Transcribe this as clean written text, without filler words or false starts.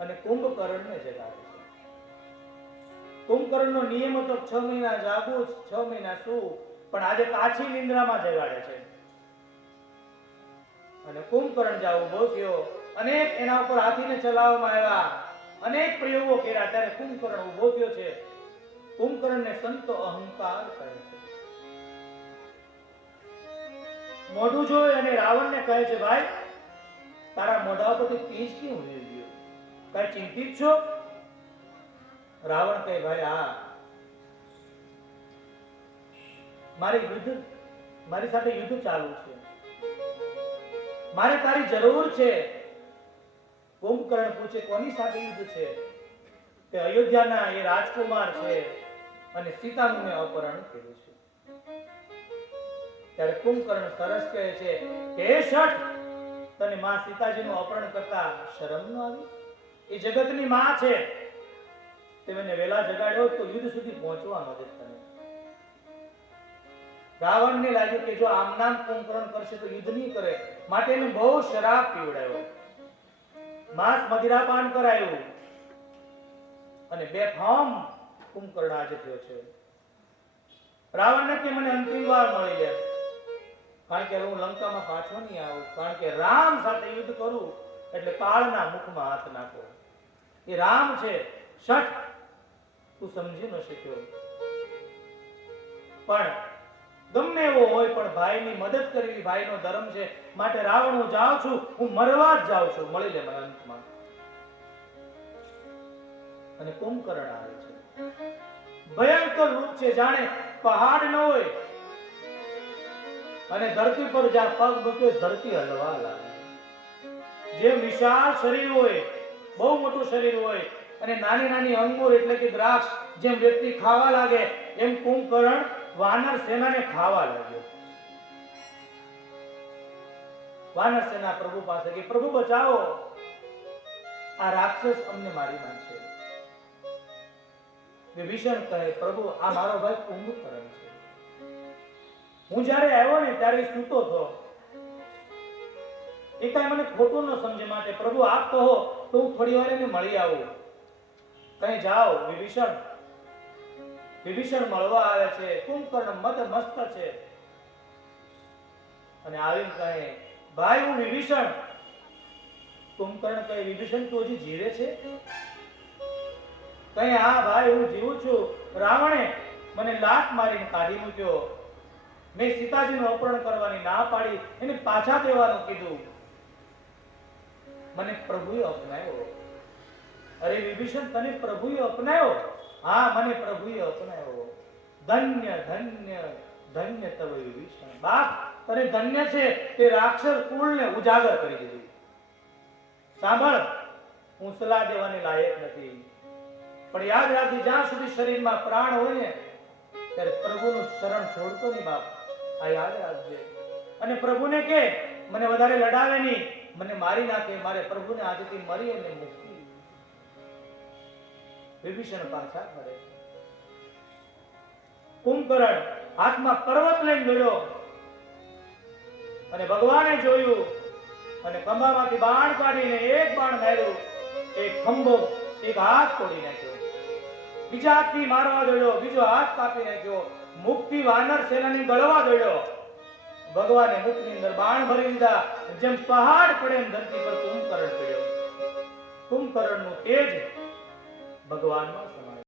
અને કુંભકર્ણને જગાડે છે. કુંભકર્ણનો નિયમ હતો 6 મહિના જાગવું, 6 મહિના સૂવું, પણ આજે કાચી નિંદ્રામાં જગાડે છે. અને કુંભકર્ણ જ્યાં ઉભો થયો, અનેક એના ઉપર હાથીને ચલાવવામાં આવ્યા, અનેક પ્રયોગો કર્યા, ત્યારે કુંભકર્ણ ઉભો થયો છે. કુંભકર્ણને સંતો અહંકાર કહે છે. મોઢું જોઈ અને રાવણને કહે છે, ભાઈ તારા મોઢા પરથી તેજ કેમ ઉડી ગયો? કઈ ચિંતિત છો? રાવણ કહે, ભાઈ હા, મારી સાથે યુદ્ધ ચાલુ છે, મારે તારી જરૂર છે. કુંભકર્ણ પૂછે, કોની સાથે યુદ્ધ છે? તે અયોધ્યાના એ રાજકુમાર છે અને સીતાનું મેં અપહરણ કર્યું છે. ત્યારે કુંભકર્ણ સરસ કહે છે કે હે શઠ, તને માં સીતાજીનું અપહરણ કરતા શરમ ન આવી? એ જગતની માં છે, તે મને વેલા જગાડ્યો તો યુદ્ધ સુધી પહોંચવા મદદ કરે. રાવણને લાગ્યું કે જો આમ નામ કુંભકર્ણ કરશે તો યુદ્ધ નહીં કરે, માટે એને બહુ શરાબ પીવડાવ્યો, માંસ મદિરાપાન કરાયું અને બેફામ કુંભકર્ણ આજે થયો છે. રાવણને કે મને અંતિમ વાર મળી લે, કારણ કે હું લંકામાં પાછો નહીં આવું, કારણ કે રામ સાથે યુદ્ધ કરું એટલે કાળના મુખમાં હાથ નાખો. એ રામ છે. શઠ, તું સમજી ન શક્યો, પણ ગમે એવો હોય પણ ભાઈની મદદ કરવી ભાઈનો ધર્મ છે, માટે રાવણ હું જાઉં છું, હું મરવા જ જાઉં છું, મળી લે મને અંતમાં. અને કુંભકર્ણ આવે છે. ભયંકર રૂપ છે, જાણે પહાડ ન હોય અને ધરતી પર જ્યાં પગ મૂક્યો ધરતી હલવા લાગે. જે વિશાળ શરીર હોય, બહુ મોટું શરીર હોય અને નાની નાની અંગુર એટલે કે દ્રાક્ષ જેમ વ્યક્તિ ખાવા લાગે, એમ કુંભકર્ણ વાનર સેનાને ખાવા લાગ્યો. વાનર સેના પ્રભુ પાસે ગઈ, પ્રભુ બચાવો, આ રાક્ષસ અમને મારી નાખશે. વિભીષણ કહે, પ્રભુ આ મારો ભાઈ કુંભકર્ણ છે, હું જ્યારે આવ્યો ને ત્યારે સૂતો હતો, એ કઈ મને ખોટું ન સમજે, માટે પ્રભુ આપ કહો તો હું થોડી વાર એને મળી આવું. કઈ જાઓ વિભીષણ. વિભીષણ મળવા આવે છે. કુંભકર્ણ મદ મસ્ત છે અને આવીને કહે, ભાઈ હું વિભીષણ. કુંભકર્ણ કહે, વિભીષણ તું હજી જીવે છે? કહે, હા ભાઈ હું જીવું છું. રાવણે મને લાત મારીને કાઢી મૂક્યો, મેં સીતાજીનું અપહરણ કરવાની ના પાડી, એને પાછા દેવાનું કીધું, મને પ્રભુએ અપનાવ્યો. અરે વિભીષણ, તને પ્રભુએ અપનાવ્યો? હા, મને પ્રભુએ અપનાવ્યો. ધન્ય ધન્ય ધન્ય તવ વિભીષણ. બાપ તને ધન્ય છે, તે રાક્ષસ કુળને ઉજાગર કરી દીધું. સાંભળ, હું સલાહ દેવાની લાયક નથી, પણ યાદ રાખી, જ્યાં સુધી શરીરમાં પ્રાણ હોય ને ત્યારે પ્રભુનું શરણ છોડતો નહીં બાપ, આ યાદ રાખજે. અને પ્રભુને કે મને વધારે લડાવે નહીં, મને મારી નાખે, મારે પ્રભુને આજથી મરી અને મુક્તિ. વિભીષણ પાછા ફરે છે. કુંભકર્ણ હાથમાં પર્વત લઈને દોડ્યો અને ભગવાને જોયું અને ખંભામાંથી બાણ કાઢીને એક બાણ માર્યું, એક ખંભો, એક હાથ તોડી નાખ્યો. બીજા હાથથી મારવા દોડ્યો, બીજો હાથ કાપી નાખ્યો. મુક્તિ વાનર સેનાની ગળવા દોડ્યો. ભગવાને મુખની અંદર બાણ ભરી દીધા, જેમ પહાડ પડે એમ ધરતી પર કુંભકર્ણ પડ્યો. કુંભકર્ણનું તેજ ભગવાનમાં